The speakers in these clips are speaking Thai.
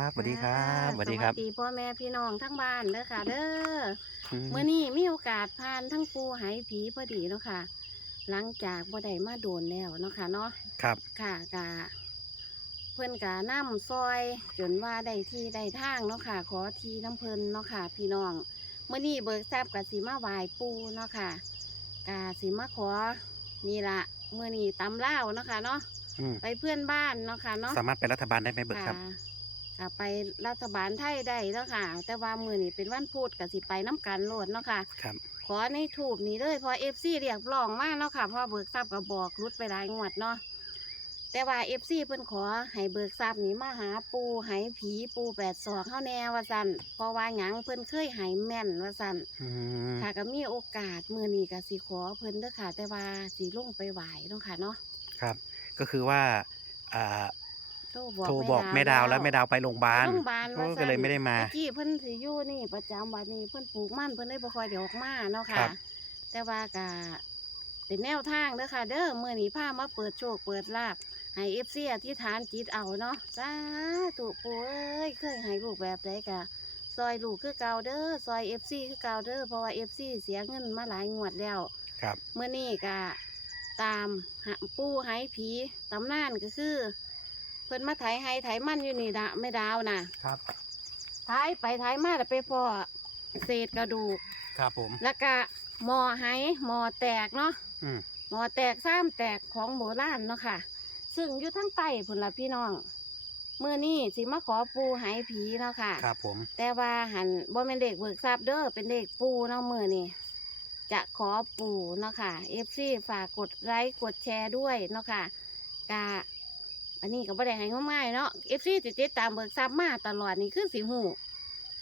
ครับสวัสดีครับสวัสดีครับสวัสดีพ่อแม่พี่น้องทั้งบ้านเด้อค่ะ เด้ออืมเมื่อนี้มีโอกาสผ่านทั้งปูไหผีพอดีเนาะค่ะ หลังจากบ่ได้มาโดนแล้วเนาะค่ะเนาะครับค่ะกะเพิ่นกะนำซอยจนว่าได้ที่ได้ทางเนาะค่ะ ขอทีน้ำเพิ่นเนาะค่ะ พี่น้องเมื่อนี้เบิกทรัพย์กะสิมาไหว้ปูเนาะค่ะกะสิมาขอนี่ละเมื่อนี้ตำเล่าวเนาะค่ะเนาะอืมไปเพื่อนบ้านเนาะค่ะเนาะสามารถเป็นรัฐบาลได้ไหมเบิกครับ ค่ะค่ะไปรัฐบาลไทยได้แล้วค่ะ แต่ว่ามือนี้เป็นวันพุธกับสิไปน้ำกันโลดเนาะค่ะ ครับ ขอในถูกนี้เลยเพอเอฟซีเรียกร้องมากเนาะค่ะเพราะเบิกทรัพย์ก็บอกรุดไปหลายงวดเนาะแต่ว่าเอฟซีเพิ่นขอให้เบิกทรัพย์นี้มาหาปูให้ผีปูแปดศอกเข้าแน่ว่าสันเพราะว่าหยังเพิ่นเคยให้แม่นว่าสันอืมค่ะก็มีโอกาสมือนี้ก็สิขอเพิ่นเด้อค่ะ แต่ว่าสิลงไปไหวเนาะค่ะเนาะ ครับ ก็คือว่าอ่า โทรบอกโทรบอกแม่ดาวแล้วแม่ดาวไปโรงพยาบาลไปโรงพยาบาลว่าก็เลยไม่ได้มาตะกี้เพิ่นสิอยู่นี่ประจำวันนี้เพิ่นปลูกมันเพิ่นได้บ่ค่อยได้ออกมาเนาะครัค่ะบแต่ว่าก็เป็นแนวทางเด้อค่ะ เด้อมื้อนี้พามาเปิดโชคเปิดลาบให้ FC อธิษฐานจิตเอาเนาะสาธุปู่เอ้ยเคยให้ลูกแบบใดก็ซอยลูกคือเก่าเด้อซอย FC คือเก่าเด้อเพราะว่า FC เสียเงินมาหลายงวดแล้วครับเมื่อนี้ก็ตามหาปูไห้ผีตำนานก็คือเพิ่นมาไถไห้ไถมันอยู่นี่ดะไม่ดาวนะครับ ไถไปไถมาแล้วไปพอเศษกระดูก ครับผม แล้วก็หมอไห้หมอแตกเนาะอืม หมอแตกซ้ำแตกของโบราณเนาะค่ะ ซึ่งอยู่ทั้งใต้พุ่นละพี่น้องเมื่อนี้สิมาขอปูไห้ผีเนาะค่ะ ครับผม แต่ว่าหันบ่เป็นเด็กเบิกทรัพย์เด้อเป็นเด็กปูเนาะมือนี่จะขอปูเนาะค่ะเอฟซีฝากกดไลค์กดแชร์ด้วยเนาะค่ะกะ อันนี้ก็บ่ได้ให้ง่ายๆเนาะเอฟซีติดติดตามเบิกทรัพย์มาตลอดนี่คือสิหู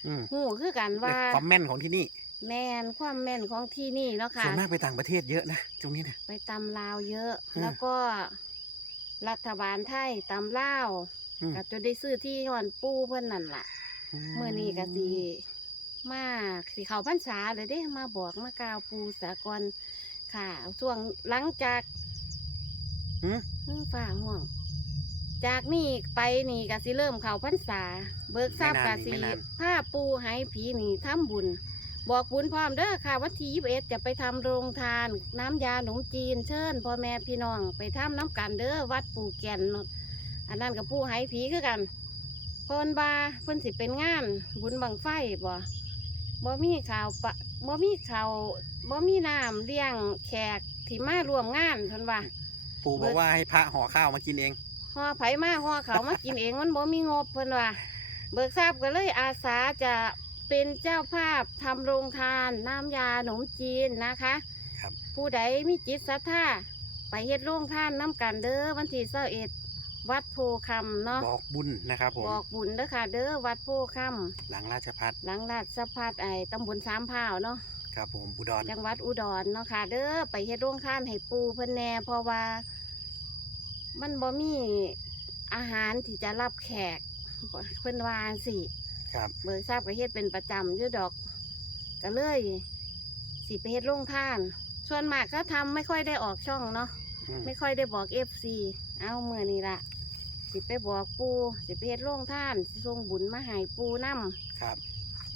อืมหูคือกันว่า ความแม่นของที่นี่ แมนความแม่นของที่นี่เนาะค่ะส่วนมากไปต่างประเทศเยอะนะตรงนี้นะไปตำลาวเยอะอืมแล้วก็ รัฐบาลไทยตำลาวอืมก็จะได้ซื้อที่ย้อนปูเพิ่นนั่นล่ะเมื่อนี้ก็สิมาสิเขาพรรษาเลยเด้มาบอกมากล่าวปูสากรค่ะช่วงหลังจากอืมเพิ่งฝ่าห่วง จากนี่ไปนี่ก็สิเริ่มเขาพรรษา เบิกทราบกสิผ้าปูให้ผีนี่ทำบุญ บอกบุญพร้อมเด้อค่ะวันที่ยี่สิบเอ็ดจะไปทำโรงทาน น้ำยาหนมจีนเชิญพ่อแม่พี่น้องไปทำน้ำกันเด้อวัดปู่แก่นอันนั้นกับผู้ให้ผีคือกันเพิ่นบาเพิ่นสิเป็นงาน บุญบังไฟบ่บ่มีข่าวปะบ่มีข่าวบ่มีน้ำเลี้ยงแขกที่มารวมงานเพิ่นว่าปู่บอกว่าให้พระห่อข้าวมากินเอง ห่อไผมาห่อเขาวมากินเองมันบ่มีงบเพิ่นว่าเบิกทราบก็เลยอาสาจะเป็นเจ้าภาพทำโรงทานน้ำยาหนมจีนนะคะครับ ผู้ใดมีจิตศรัทธาไปเฮ็ดโรงทานน้ำกันเด้อวันที่21วัดโพคำเนาะบอกบุญนะครับผมบอกบุญเด้อค่ะ เด้อวัดโพคำหลังราชพัฒหลังราชพัฒไอ้ตำบลสามพร้าวเนาะครับผมอุดรจังหวัดอุดรเนาะค่ะ เด้อไปเฮ็ดโรงทานให้ปูเพิ่นแหน่เพราะว่า มันบ่มีอาหารที่จะรับแขกเพิ่นว่าสิครับ เบิกทราบก็เฮ็ดเป็นประจำอยู่ดอกก็เลยสิไปเฮ็ดโรงทาน ส่วนมากก็ทำไม่ค่อยได้ออกช่องเนาะอืมไม่ค่อยได้บอก FC เอาเมื่อนี้ละสิไปบอกปูสิไปเฮ็ดโรงทานสิส่งบุญมาให้ปูนํครับ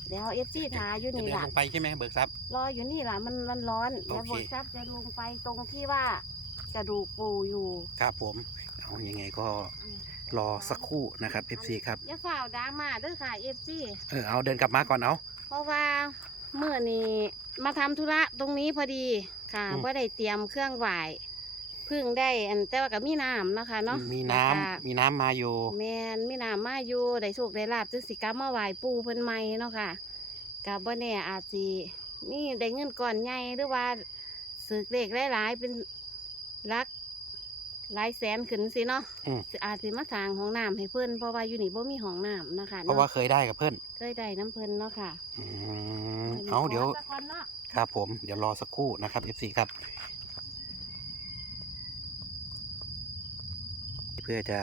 เดี๋ยว FC ทาอยู่จะนี่เดินล่ะลงไปใช่ไหมเบิกทรัพย์ รออยู่นี่ล่ะมันมันร้อนโอเดี๋ยวเค เบิกทรัพย์จะลงไปตรงที่ว่า กระดูกปูอยู่ครับผม เอายังไงก็รอสักครู่นะครับ FC ครับอย่าฝ่าวดราม่าเด้อค่ะ FC เออเอาเดินกลับมาก่อนเอาเพราะว่าเมื่อนี้มาทำธุระตรงนี้พอดีค่ะอืม ว่าได้เตรียมเครื่องไหวเพึ่งได้อันแต่ว่ากับมีน้ำเนาะคะเนาะมีน้ำแล้วก็ มีน้ำมาอยู่แมนมีน้ำมาอยู่ได้โชคได้ลาบจึงสิกลับมาไหวปูเพิ่นใหม่เนาะค่ะกับบ่แน่อาจสิมีได้เงินก่อนใหญ่หรือว่าสึกเด็กหลายๆเป็น รักหลายแสนขึ้นสิเนาะอืม สิอาจสิมาสร้างห้องน้ำให้เพิ่นเพราะว่าอยู่นี่บ่มีห้องน้ำเนาะคะเพราะว่าเคยได้กับเพื่อนเคยได้น้ำเพิ่นเนาะค่ะอืมเอาเดี๋ยว ขสักคนเนาะ ครับผมเดี๋ยวรอสักครู่นะครับ FC ครับ เพื่อจะ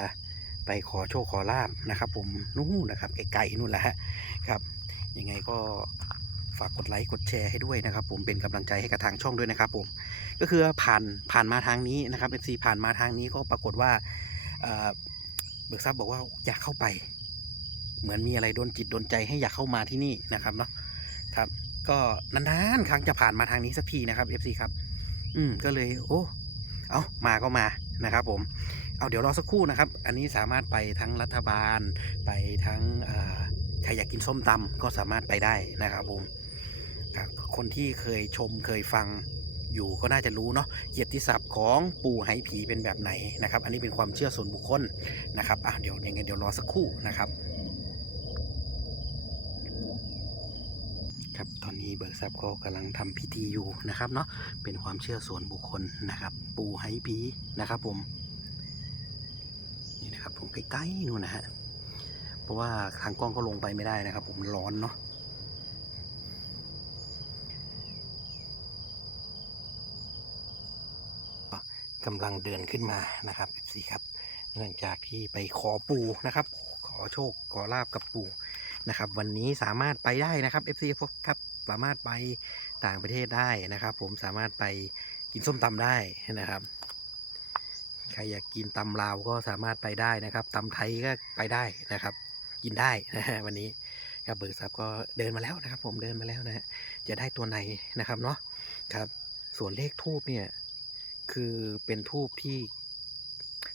ไปขอโชคขอลาบนะครับ ผมนู่นนะครับไกลๆนู่นแหละฮะครับ ยังไงก็ ฝากกดไลค์กดแชร์ให้ด้วยนะครับ ผมเป็นกำลังใจให้กับทางช่องด้วยนะครับผมก็คือผ่านผ่านมาทางนี้นะครับ FC ผ่านมาทางนี้ก็ปรากฏว่าเอ่อเบิกทรัพย์บอกว่าอยากเข้าไป เหมือนมีอะไรโดนจิตโดนใจให้อยากเข้ามาที่นี่นะครับเนาะครับ ก็นานๆครั้งจะผ่านมาทางนี้สักทีนะครับ FC ครับ อืมก็เลย โอ้เอามาก็มานะครับ ผมเอาเดี๋ยวรอสักครู่นะครับ อันนี้สามารถไปทั้งรัฐบาลไปทั้งใครอยากกินส้มตำก็สามารถไปได้นะครับผม คนที่เคยชมเคยฟังอยู่ก็น่าจะรู้เนาะเกียรติศัพท์ของปู่ไหผีเป็นแบบไหนนะครับ อันนี้เป็นความเชื่อส่วนบุคคลนะครับอะเดี๋ยวยังไงเดี๋ยวรอสักครู่นะครับครับตอนนี้เบิกทรัพย์ก็กำลังทำพิธีอยู่นะครับเนาะเป็นความเชื่อส่วนบุคคลนะครับ ปู่ไหผีนะครับผมนี่นะครับผมใกล้ๆนู่นนะฮะเพราะว่าทางกล้องก็ลงไปไม่ได้นะครับ ผมร้อนเนาะ กำลังเดินขึ้นมานะครับ FC ครับหลังจากที่ไปขอปูนะครับ ขอโชคขอลาบกับปูนะครับ วันนี้สามารถไปได้นะครับ FC ครับสามารถไปต่างประเทศได้นะครับ ผมสามารถไปกินส้มตำได้นะครับใครอยากกินตำลาวก็สามารถไปได้นะครับตำไทยก็ไปได้นะครับ กินได้นะฮะวันนี้ครับเบิกทรัพย์ก็เดินมาแล้วนะครับ ผมเดินมาแล้วนะฮะจะได้ตัวไหนนะครับเนาะครับ ส่วนเลขทูบเนี่ย คือเป็นทูบที่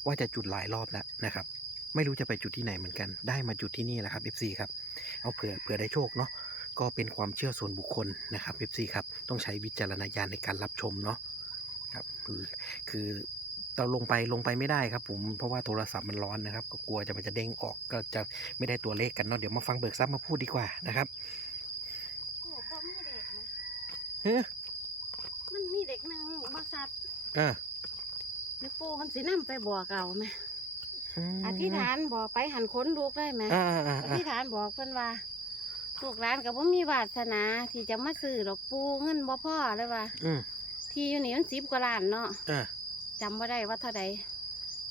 ว่าจะจุดหลายรอบแล้วนะครับ ไม่รู้จะไปจุดที่ไหนเหมือนกัน ได้มาจุดที่นี่แหละครับ FC ครับ เอาเผื่อเผื่อได้โชคเนาะ ก็เป็นความเชื่อส่วนบุคคลนะครับ FC ครับ ต้องใช้วิจารณญาณในการรับชมเนาะ ครับ คือเราลงไปลงไปไม่ได้ครับ ผมเพราะว่าโทรศัพท์มันร้อนนะครับ ก็กลัวจะมันจะเด้งออกก็จะไม่ได้ตัวเลขกันเนาะเดี๋ยวมาฟังเบิกซับมาพูดดีกว่านะครับโอ้บ่มีเด็กนะเฮ้ยมันมีเด็กหนึ่งบ่สัตว์เออแม่ปูมันสินำไปบ่อเก่าไหมมอธิษฐานบอกไปหันขนลูกได้ไหมอ่าอ่าออ่าธิษฐานบอกเพิ่นว่าลูกหลานกับว่ามีวาสนาที่จะมาซื้อดอกปูเงินบ่พ่อเลยว่าอืมที่อยู่นี่มันสิบกว่าล้านเนาะเออจำบ่ได้ว่าเท่าใด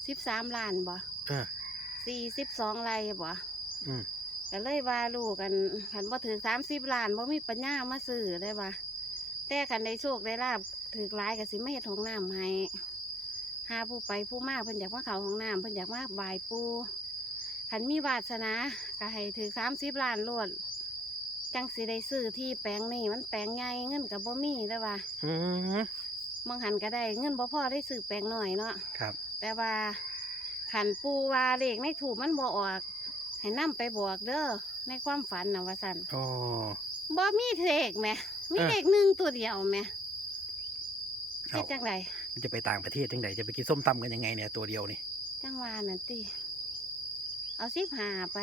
สิบสามล้านบ่เออสี่สิบสองไร่บ่อืมก็เลยว่าลูกกันขันบ่ถือสามสิบล้านบ่มีปัญญามาซื้อเลยว่าแต่ขันได้โชคได้ลาบ ถือหลายก็สิไม่เฮ็ดห้องน้ำให้หาผู้ไปผู้มาเพิ่นอยากมาเข้าห้องน้ำเพิ่นอยากมาบายปูขันมีวาสนาก็ให้ถือสามสิบล้านโลดจังสิได้ซื้อที่แปลงนี่มันแปลงใหญ่เงินกับบ่มีเลยว่าอืมบางหันก็ได้เงินบ่พอได้ซื้อแปลงหน่อยเนาะครับ แต่ว่าขันปูว่าเลขในถูกมันบ่ออกให้นํไปบอกเด้อในความฝันนะว่าสันอ๋อบ่มีเลขแหมมีเออเลขหนึ่งตัวเดียวแหม เอาเฮ็ดจังไดมันจะไปต่างประเทศจังไดจะไปกินส้มตำกันยังไงเนี่ยตัวเดียวนี่ จังว่านั่นติเอาสิบหาไป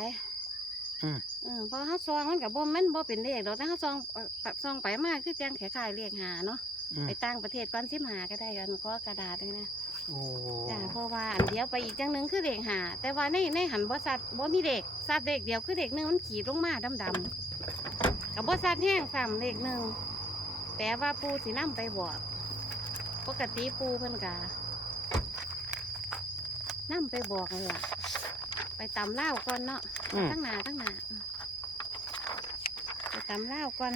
อืม เออเพอเฮาซองมันก็บ่แม่นบ่เป็นเลขดอกแต่เฮาซองเอ่อซองไปมาคือจังคล้ายๆเลขหาเนาะอืมไปต่างประเทศก่อนสิบหาก็ได้กันก็กระดาษเลยนะโอ้จ้าเพราะว่าอันเดียวไปอีกจังหนึงคือเด็กหาแต่ว่าในในหันบ่สัตว์บ่มีเด็กสัตว์เด็กเดียวคือเด็กหนึงมันขีดลงมาดำดำๆกับบ่สัตว์แห้งซ้ำเด็กหนึ่งแต่ว่าปูสินํไปบอก ปกติปูเพิ่นกะนํไปบอกเลยล่ะไปตำเล่าวก่อนเนาะอืม ตั้งหนาตั้งหนาไปตำเล่าวก่อน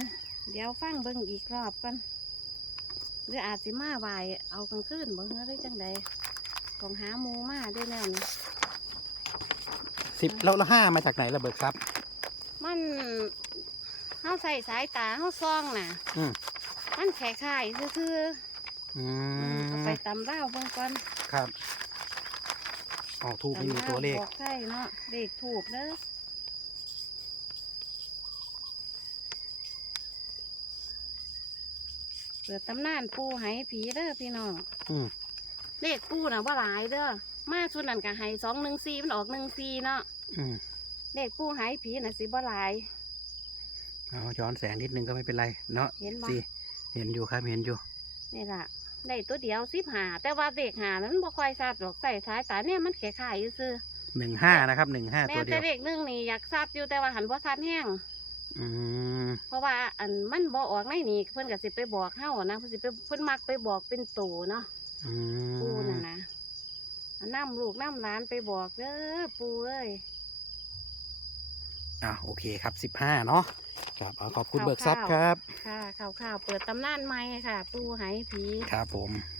เดี๋ยวฟังเบิ่งอีกรอบก่อนหรืออาจสิมาไหวายเอากลางคืนบ่เฮือได้จังใดของหาหมูมาด้วยนั่นสิบแล้วแล้วห้ามาจากไหนระเบิดครับ มันเขาใส่สายตาเขาซองน่ะอืม มันแข่ไข่ซื่อ อืๆเอามไปตำเล่าวเบิ่งก่อนครับออกทูบไม่มีตัวเลขบอกใช่เนาะเลขถูกเด้อเปิดตำนานปูไหผีเด้อพี่น้องอืมเลขปูน่ะว่าหลายเด้อมาชุดนั้นก็ให้สองหนึ่งสี่มันออกหนึ่งสี่เนาะอืมเลขปูไหผีน่ะสิบ่หลาย เอาย้อนแสงนิดนึงก็ไม่เป็นไร เนาะเห็นบ่ สิเห็นอยู่ครับเห็นอยู่นี่ล่ะ ได้ตัวเดียวสิบหาแต่ว่าเด็กหานั้นบ่ค่อยทราบดอกใส่ท้ายตาเนี่ยมันแข็ขายอยู่ซื่อหนึ่งห้านะครับหนึ่งห้าแม่ตัวเดีแต่ยว เด็กหนึงนี่อยากทราบอยู่แต่ว่าหันบ่ทราบแห้งอืม เพราะว่าอันมันบ่ออกในนี่เพิ่นก็สิไปบอกเฮานะเพิ่นสิไปเพิ่นมักไปบอกเป็นโตเนาะอืมปู่น่ะนะอันนํลูกนํหลานไปบอกเด้อปู่เอ้ย อะโอเคครับสิบห้าเนาะ ครับเอาขอบคุณข่าวเบิกทรัพย์ครับ ค่ะข่าวๆเปิดตำนานใหม่ค่ะ ปู่ไหผี ครับผมค